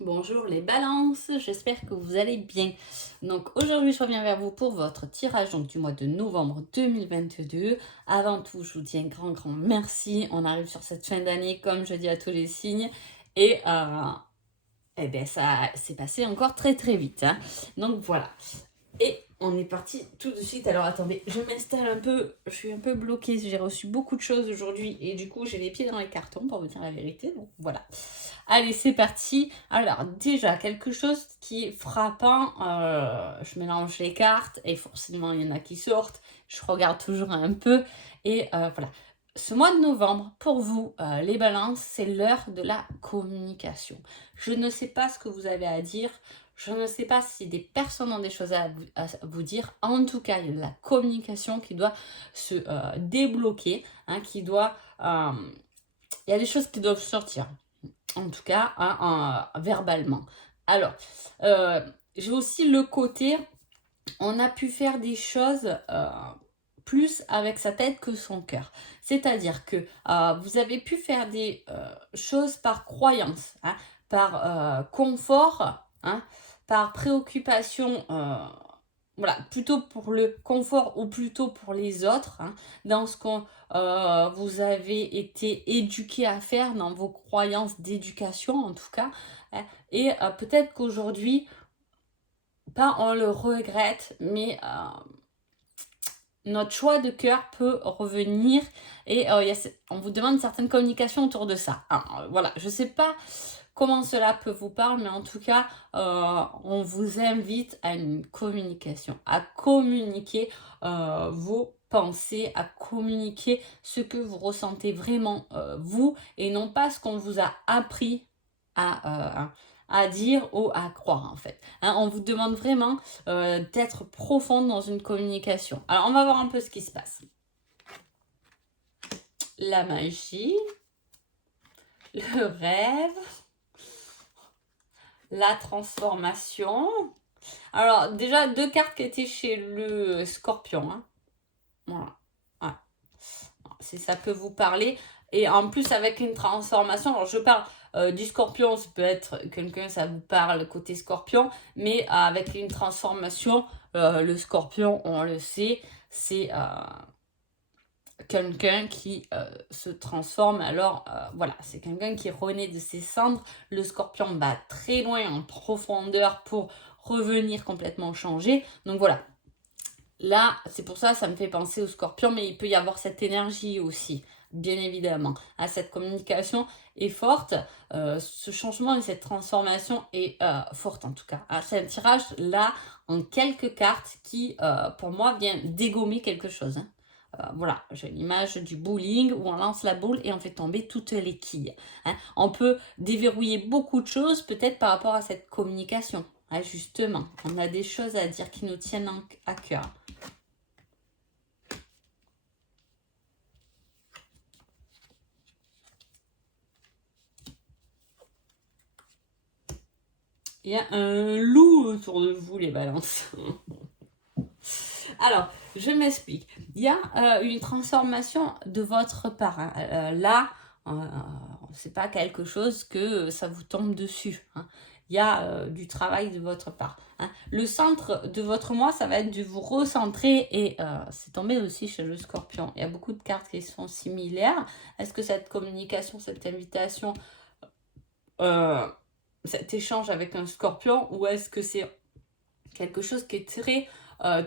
Bonjour les balances, j'espère que vous allez bien. Donc aujourd'hui je reviens vers vous pour votre tirage du mois de novembre 2022. Avant tout, je vous dis un grand merci. On arrive sur cette fin d'année comme je dis à tous les signes et ça s'est passé encore très vite, hein. Donc voilà. Et on est parti tout de suite. Alors attendez, je m'installe un peu, je suis un peu bloquée, j'ai reçu beaucoup de choses aujourd'hui et du coup j'ai les pieds dans les cartons pour vous dire la vérité. Donc voilà. Allez, c'est parti. Alors déjà, quelque chose qui est frappant, je mélange les cartes et forcément il y en a qui sortent. Je regarde toujours un peu et voilà. Ce mois de novembre, pour vous, les balances, c'est l'heure de la communication. Je ne sais pas ce que vous avez à dire. Je ne sais pas si des personnes ont des choses à vous dire. En tout cas, il y a de la communication qui doit se débloquer, hein, il y a des choses qui doivent sortir. En tout cas, hein, verbalement. Alors, j'ai aussi le côté, on a pu faire des choses plus avec sa tête que son cœur. C'est-à-dire que vous avez pu faire des choses par croyance, hein, par confort, hein, par préoccupation, voilà, plutôt pour le confort ou plutôt pour les autres, hein, dans ce qu'on vous avez été éduqué à faire, dans vos croyances d'éducation en tout cas, hein. Et peut-être qu'aujourd'hui, pas on le regrette, mais notre choix de cœur peut revenir et on vous demande certaines communications autour de ça. Alors, voilà, je ne sais pas comment cela peut vous parler, mais en tout cas, on vous invite à une communication, à communiquer vos pensées, à communiquer ce que vous ressentez vraiment vous et non pas ce qu'on vous a appris à dire ou à croire en fait. Hein, on vous demande vraiment d'être profonde dans une communication. Alors, on va voir un peu ce qui se passe. La magie, le rêve, la transformation. Alors, déjà, deux cartes qui étaient chez le scorpion, hein. Voilà. Ouais. Si ça peut vous parler. Et en plus, avec une transformation, alors je parle du scorpion, ça peut être quelqu'un, ça vous parle côté scorpion, mais avec une transformation, le scorpion, on le sait, c'est quelqu'un qui se transforme. Alors voilà, c'est quelqu'un qui renaît de ses cendres. Le scorpion va très loin en profondeur pour revenir complètement changé. Donc voilà, là, c'est pour ça, ça me fait penser au scorpion, mais il peut y avoir cette énergie aussi, bien évidemment. Cette communication est forte, ce changement et cette transformation est forte en tout cas. C'est un tirage là en quelques cartes qui, pour moi, vient dégommer quelque chose, hein. Voilà, j'ai l'image du bowling où on lance la boule et on fait tomber toutes les quilles, hein. On peut déverrouiller beaucoup de choses peut-être par rapport à cette communication. Justement, on a des choses à dire qui nous tiennent à cœur. Il y a un loup autour de vous, les balances. Alors, je m'explique. Il y a une transformation de votre part, hein. Là, c'est pas quelque chose que ça vous tombe dessus, hein. Il y a du travail de votre part, hein. Le centre de votre moi, ça va être de vous recentrer et c'est tombé aussi chez le scorpion. Il y a beaucoup de cartes qui sont similaires. Est-ce que cette communication, cette invitation, cet échange avec un scorpion, ou est-ce que c'est quelque chose qui est très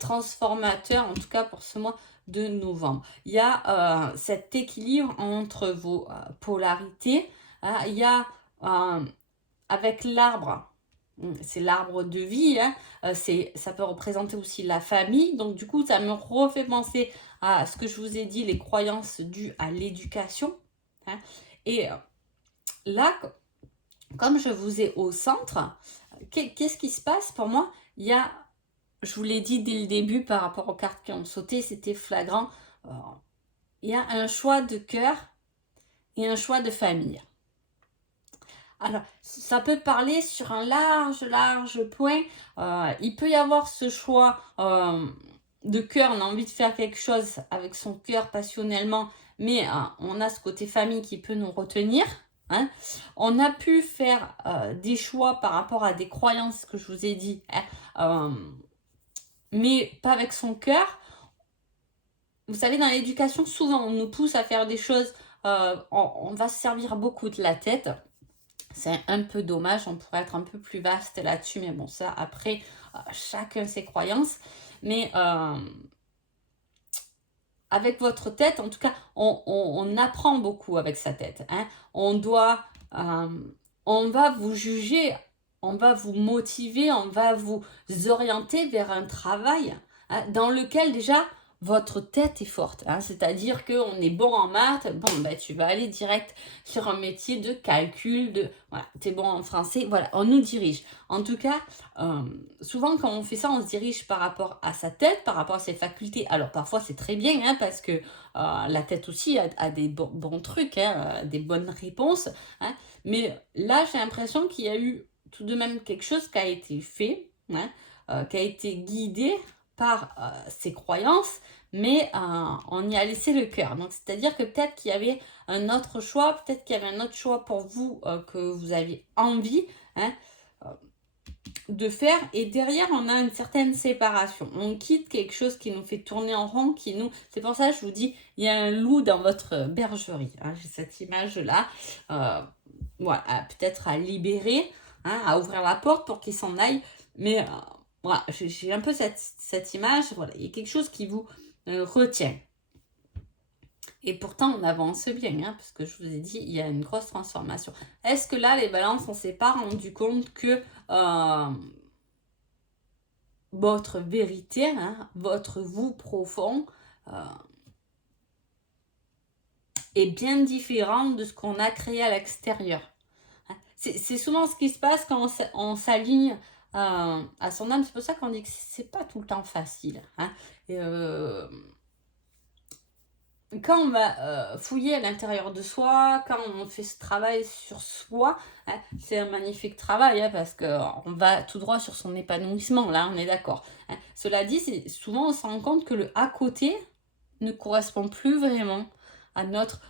transformateur, en tout cas pour ce mois de novembre? Il y a cet équilibre entre vos polarités, hein. Il y a avec l'arbre, c'est l'arbre de vie, hein, ça peut représenter aussi la famille. Donc du coup, ça me refait penser à ce que je vous ai dit, les croyances dues à l'éducation, hein. Et là, comme je vous ai au centre, qu'est-ce qui se passe pour moi? Il y a, je vous l'ai dit dès le début par rapport aux cartes qui ont sauté, c'était flagrant. Il y a un choix de cœur et un choix de famille. Alors, ça peut parler sur un large point. Il peut y avoir ce choix de cœur. On a envie de faire quelque chose avec son cœur passionnellement, mais on a ce côté famille qui peut nous retenir, hein. On a pu faire des choix par rapport à des croyances que je vous ai dit, hein, mais pas avec son cœur. Vous savez, dans l'éducation, souvent, on nous pousse à faire des choses, on va se servir beaucoup de la tête. C'est un peu dommage, on pourrait être un peu plus vaste là-dessus, mais bon, ça, après, chacun ses croyances. Mais avec votre tête, en tout cas, on apprend beaucoup avec sa tête, hein. On va vous juger, on va vous motiver, on va vous orienter vers un travail, hein, dans lequel déjà votre tête est forte, hein. C'est-à-dire qu'on est bon en maths, bon, ben, tu vas aller direct sur un métier de calcul, voilà, tu es bon en français, voilà, on nous dirige. En tout cas, souvent quand on fait ça, on se dirige par rapport à sa tête, par rapport à ses facultés. Alors parfois c'est très bien, hein, parce que la tête aussi a des bons trucs, hein, des bonnes réponses, hein. Mais là, j'ai l'impression qu'il y a eu tout de même quelque chose qui a été fait, hein, qui a été guidé par ses croyances, mais on y a laissé le cœur. Donc, c'est-à-dire que peut-être qu'il y avait un autre choix, peut-être qu'il y avait un autre choix pour vous que vous aviez envie, hein, de faire, et derrière on a une certaine séparation, on quitte quelque chose qui nous fait tourner en rond, c'est pour ça que je vous dis, il y a un loup dans votre bergerie, hein, j'ai cette image là, voilà, peut-être à libérer, hein, à ouvrir la porte pour qu'il s'en aille, mais voilà, j'ai un peu cette image, voilà, il y a quelque chose qui vous retient. Et pourtant, on avance bien, hein, parce que je vous ai dit, il y a une grosse transformation. Est-ce que là, les balances, on ne s'est pas rendu compte que votre vérité, hein, votre vous profond, est bien différente de ce qu'on a créé à l'extérieur. C'est souvent ce qui se passe quand on s'aligne à son âme. C'est pour ça qu'on dit que c'est pas tout le temps facile, hein. Quand on va fouiller à l'intérieur de soi, quand on fait ce travail sur soi, hein, c'est un magnifique travail, hein, parce qu'on va tout droit sur son épanouissement, là on est d'accord, hein. Cela dit, souvent on se rend compte que le à côté ne correspond plus vraiment à notre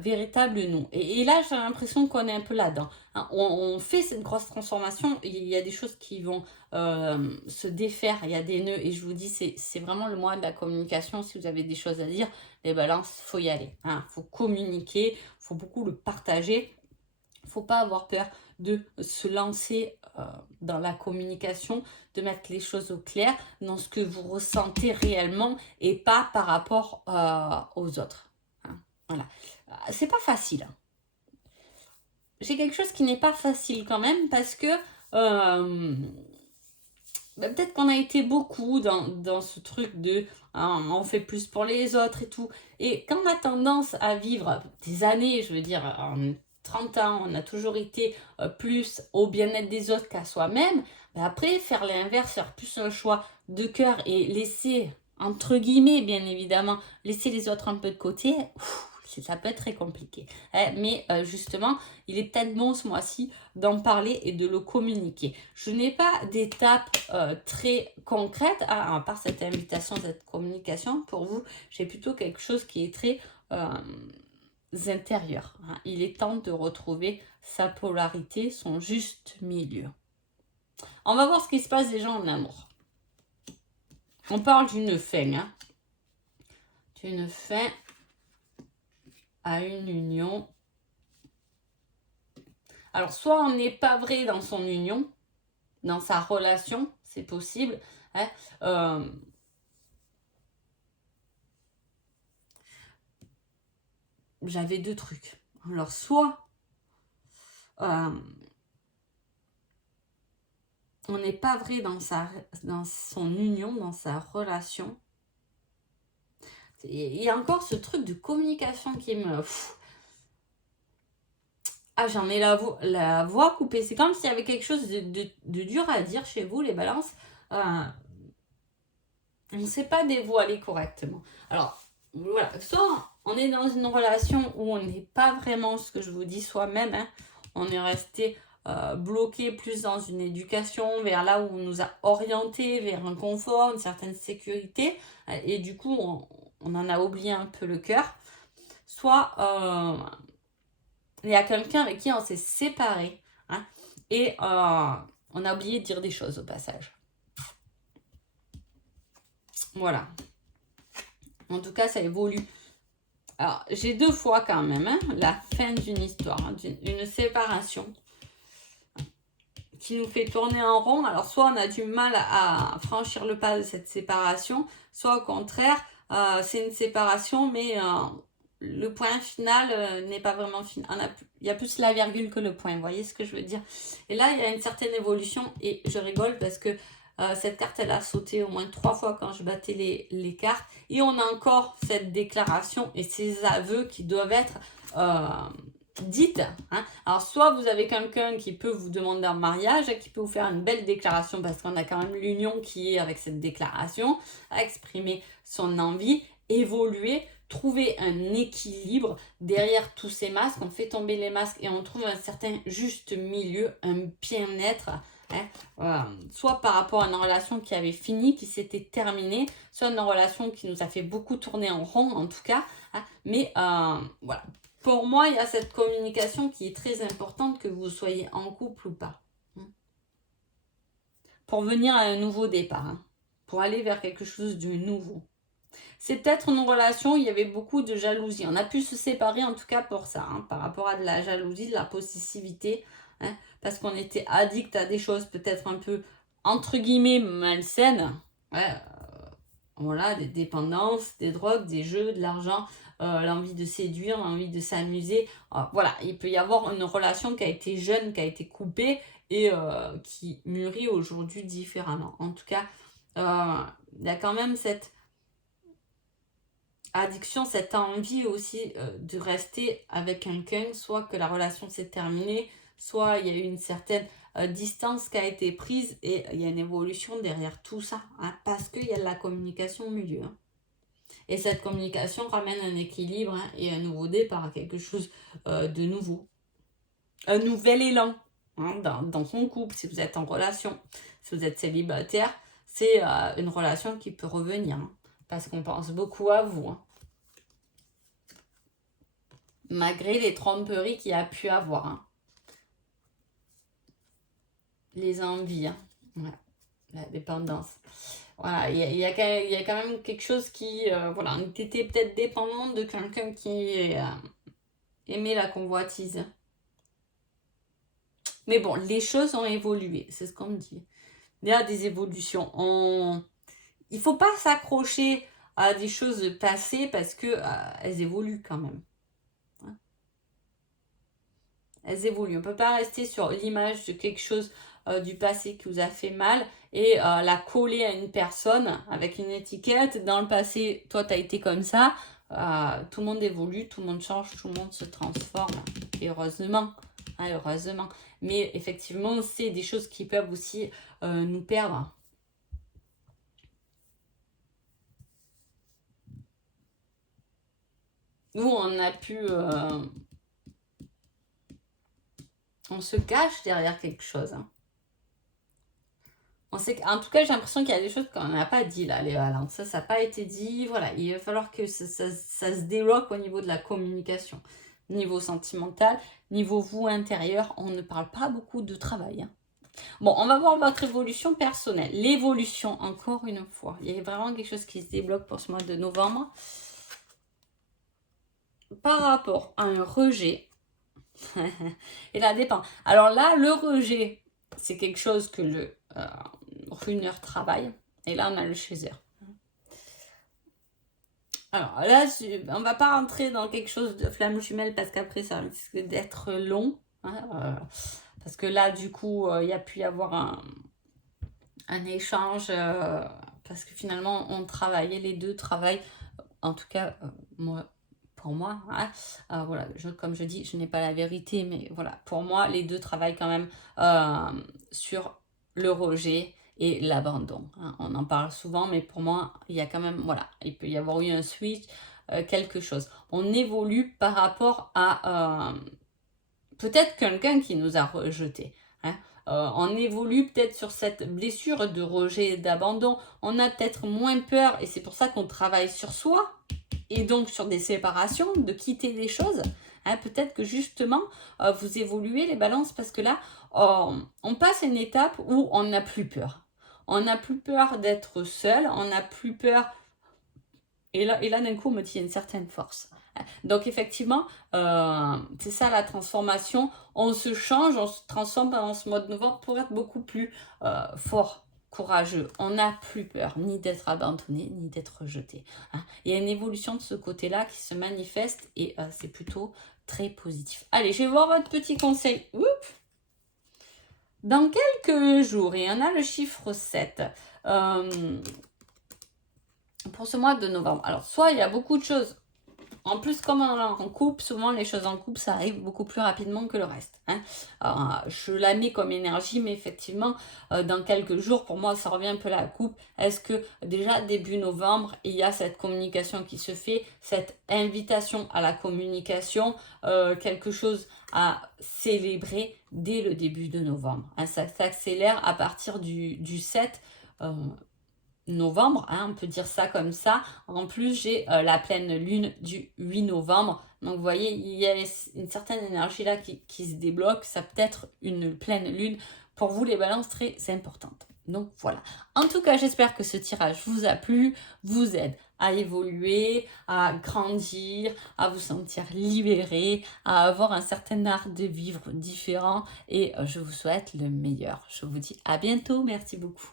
véritable nous. Et là, j'ai l'impression qu'on est un peu là-dedans, hein. On fait cette grosse transformation, il y a des choses qui vont se défaire, il y a des nœuds, et je vous dis, c'est vraiment le mois de la communication. Si vous avez des choses à dire, les balances, faut y aller, hein. Faut communiquer, faut beaucoup le partager. Faut pas avoir peur de se lancer dans la communication, de mettre les choses au clair dans ce que vous ressentez réellement et pas par rapport aux autres, hein. Voilà, c'est pas facile. J'ai quelque chose qui n'est pas facile quand même, parce que peut-être qu'on a été beaucoup dans ce truc de on fait plus pour les autres et tout. Et quand on a tendance à vivre des années, je veux dire, 30 ans, on a toujours été plus au bien-être des autres qu'à soi-même, après, faire l'inverse, faire plus un choix de cœur et laisser, entre guillemets, bien évidemment, laisser les autres un peu de côté, ça peut être très compliqué, hein. Mais justement, il est peut-être bon ce mois-ci d'en parler et de le communiquer. Je n'ai pas d'étape très concrète, à part cette invitation, cette communication. Pour vous, j'ai plutôt quelque chose qui est très intérieur, hein. Il est temps de retrouver sa polarité, son juste milieu. On va voir ce qui se passe déjà en amour. On parle d'une fin, hein. D'une fin à une union. Alors, soit on n'est pas vrai dans son union, dans sa relation, c'est possible, hein. J'avais deux trucs. Alors, soit on n'est pas vrai dans son union, dans sa relation. Il y a encore ce truc de communication qui me... j'en ai la voix coupée. C'est comme s'il y avait quelque chose de dur à dire chez vous, les balances. On ne sait pas dévoiler correctement. Alors, voilà. Soit on est dans une relation où on n'est pas vraiment ce que je vous dis soi-même, hein. On est resté bloqué plus dans une éducation vers là où on nous a orienté vers un confort, une certaine sécurité. Et du coup, on en a oublié un peu le cœur. Soit il y a quelqu'un avec qui on s'est séparé. Hein, et on a oublié de dire des choses au passage. Voilà. En tout cas, ça évolue. Alors, j'ai 2 fois quand même hein, la fin d'une histoire, hein, une séparation qui nous fait tourner en rond. Alors, soit on a du mal à franchir le pas de cette séparation, soit au contraire, c'est une séparation, mais le point final n'est pas vraiment final. Il y a plus la virgule que le point, vous voyez ce que je veux dire? Et là, il y a une certaine évolution, et je rigole parce que cette carte, elle a sauté au moins 3 fois quand je battais les cartes. Et on a encore cette déclaration et ces aveux qui doivent être dites. Hein. Alors, soit vous avez quelqu'un qui peut vous demander un mariage, qui peut vous faire une belle déclaration parce qu'on a quand même l'union qui est avec cette déclaration, à exprimer son envie, évoluer, trouver un équilibre derrière tous ces masques. On fait tomber les masques et on trouve un certain juste milieu, un bien-être. Hein, soit par rapport à une relation qui avait fini, qui s'était terminée, soit une relation qui nous a fait beaucoup tourner en rond en tout cas. Hein, mais voilà, pour moi, il y a cette communication qui est très importante, que vous soyez en couple ou pas. Hein, pour venir à un nouveau départ, hein, pour aller vers quelque chose de nouveau. C'est peut-être une relation où il y avait beaucoup de jalousie. On a pu se séparer en tout cas pour ça, hein, par rapport à de la jalousie, de la possessivité, hein, parce qu'on était addict à des choses peut-être un peu, entre guillemets, malsaines. Ouais, voilà, des dépendances, des drogues, des jeux, de l'argent, l'envie de séduire, l'envie de s'amuser. Voilà, il peut y avoir une relation qui a été jeune, qui a été coupée et qui mûrit aujourd'hui différemment. En tout cas, il y a quand même cette addiction, cette envie aussi de rester avec quelqu'un, soit que la relation s'est terminée, soit il y a eu une certaine distance qui a été prise et il y a une évolution derrière tout ça, hein, parce qu'il y a de la communication au milieu. Hein. Et cette communication ramène un équilibre hein, et un nouveau départ, quelque chose de nouveau. Un nouvel élan hein, dans son couple, si vous êtes en relation, si vous êtes célibataire, c'est une relation qui peut revenir. Hein. Parce qu'on pense beaucoup à vous. Hein. Malgré les tromperies qu'il y a pu avoir. Hein. Les envies. Hein. Ouais. La dépendance. Voilà, il y a quand même quelque chose qui... voilà, on était peut-être dépendant de quelqu'un qui aimait la convoitise. Mais bon, les choses ont évolué. C'est ce qu'on me dit. Il y a des évolutions. Il ne faut pas s'accrocher à des choses passées parce que elles évoluent quand même. Hein. Elles évoluent. On ne peut pas rester sur l'image de quelque chose du passé qui vous a fait mal et la coller à une personne avec une étiquette. Dans le passé, toi, tu as été comme ça. Tout le monde évolue, tout le monde change, tout le monde se transforme. Et heureusement. Hein, heureusement. Mais effectivement, c'est des choses qui peuvent aussi nous perdre. Nous, on a pu... on se cache derrière quelque chose. Hein. En tout cas, j'ai l'impression qu'il y a des choses qu'on n'a pas dit là, les Valentes. Ça n'a pas été dit. Voilà, il va falloir que ça se débloque au niveau de la communication. Niveau sentimental, niveau vous intérieur, on ne parle pas beaucoup de travail. Hein. Bon, on va voir votre évolution personnelle. L'évolution, encore une fois. Il y a vraiment quelque chose qui se débloque pour ce mois de novembre. Par rapport à un rejet. Et là, dépend. Alors là, le rejet, c'est quelque chose que le runner travaille. Et là, on a le chaser. Alors là, on va pas rentrer dans quelque chose de flamme jumelle parce qu'après, ça risque d'être long. Hein, parce que là, du coup, il y a pu y avoir un échange. Parce que finalement, on travaillait, les deux travaillent. En tout cas, pour moi, hein, voilà, comme je dis, je n'ai pas la vérité, mais voilà, pour moi, les deux travaillent quand même sur le rejet et l'abandon. Hein. On en parle souvent, mais pour moi, il y a quand même, voilà, il peut y avoir eu un switch, quelque chose. On évolue par rapport à peut-être quelqu'un qui nous a rejetés. Hein. On évolue peut-être sur cette blessure de rejet et d'abandon. On a peut-être moins peur et c'est pour ça qu'on travaille sur soi et donc sur des séparations, de quitter les choses. Hein, peut-être que justement, vous évoluez les balances parce que là, on passe à une étape où on n'a plus peur. On n'a plus peur d'être seul, on n'a plus peur. Et là d'un coup, on me dit, il y a une certaine force. Donc effectivement, c'est ça la transformation. On se change, on se transforme pendant ce mois de novembre pour être beaucoup plus fort, courageux. On n'a plus peur ni d'être abandonné, ni d'être rejeté. Hein. Il y a une évolution de ce côté-là qui se manifeste et c'est plutôt très positif. Allez, je vais voir votre petit conseil. Oups. Dans quelques jours, il y en a le chiffre 7. Pour ce mois de novembre. Alors, soit il y a beaucoup de choses. En plus, comme on est en couple, souvent les choses en couple, ça arrive beaucoup plus rapidement que le reste. Hein. Alors, je la mets comme énergie, mais effectivement, dans quelques jours, pour moi, ça revient un peu à la coupe. Est-ce que déjà début novembre, il y a cette communication qui se fait, cette invitation à la communication, quelque chose à célébrer dès le début de novembre. Hein, ça s'accélère à partir du 7 novembre, hein, on peut dire ça comme ça. En plus, j'ai la pleine lune du 8 novembre. Donc, vous voyez, il y a une certaine énergie là qui se débloque. Ça peut être une pleine lune pour vous, les balances, très importante. Donc, voilà. En tout cas, j'espère que ce tirage vous a plu, vous aide à évoluer, à grandir, à vous sentir libéré, à avoir un certain art de vivre différent. Et je vous souhaite le meilleur. Je vous dis à bientôt. Merci beaucoup.